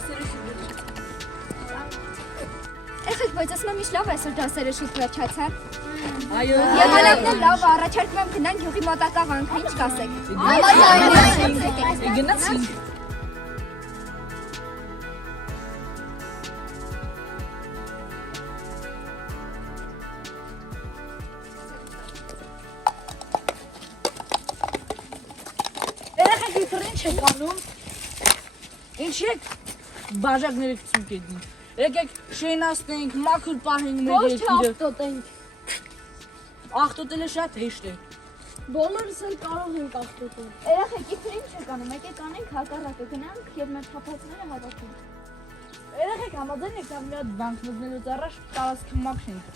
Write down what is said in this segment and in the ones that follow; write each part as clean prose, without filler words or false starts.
դասերը շուտ։ Եղեք, բայց ասում եմ ինչ լավ այսօր դասերը շուտ վերջացան։ Այո։ Եղանակն էլ լավ, առաջարկում եմ գնանք յուղի մոտակա վանքը, ինչ կասեք։ Գնացինք։ Երեխեք իբր ինչ եք անում։ Ինչ եք բաժակները գցում կեդին։ Եկեք շենացնենք, մաքուր պահենք մեր երկիրը։ աղտոտենք։ Աղտոտելը շատ հեշտ է։ Բոլորս էլ կարող ենք աղտոտել։ Երեխեք, իբր ինչ եք անում, եկեք անենք հակառակը, գնանք եւ մեր թափածները հավաքենք։ Երեխեք համաձայն եք մի հատ բանկ մտնելուց առաջ տարածքը մաքրենք։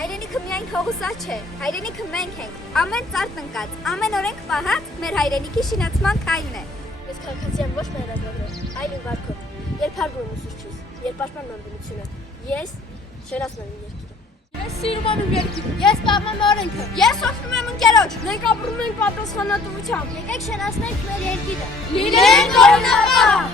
Հայրենիքը միայն փողուսա չէ, հայրենիքը մենք ենք, ամեն ծառ տնկած, ամեն օրենք պահած, մեր հայրենիքի շինացման քայլն է։ Ես քաղաքացիան ոչ մեղադրել, այլ իմ վարկով։ Երբ հարգում եմ ուսուցչուս, երբ պաշտպանում եմ բնությունը, ես շենացնում եմ երկիրը։ Ես սիրում եմ իմ երկիրը։ Ես պահում եմ օրենքը։ Ես օգնում եմ ընկերոջ։ Մենք ապրում ենք պատասխանատվությամբ։ Եկեք շենացնենք մեր երկիրը։ Լինենք օրինապահ։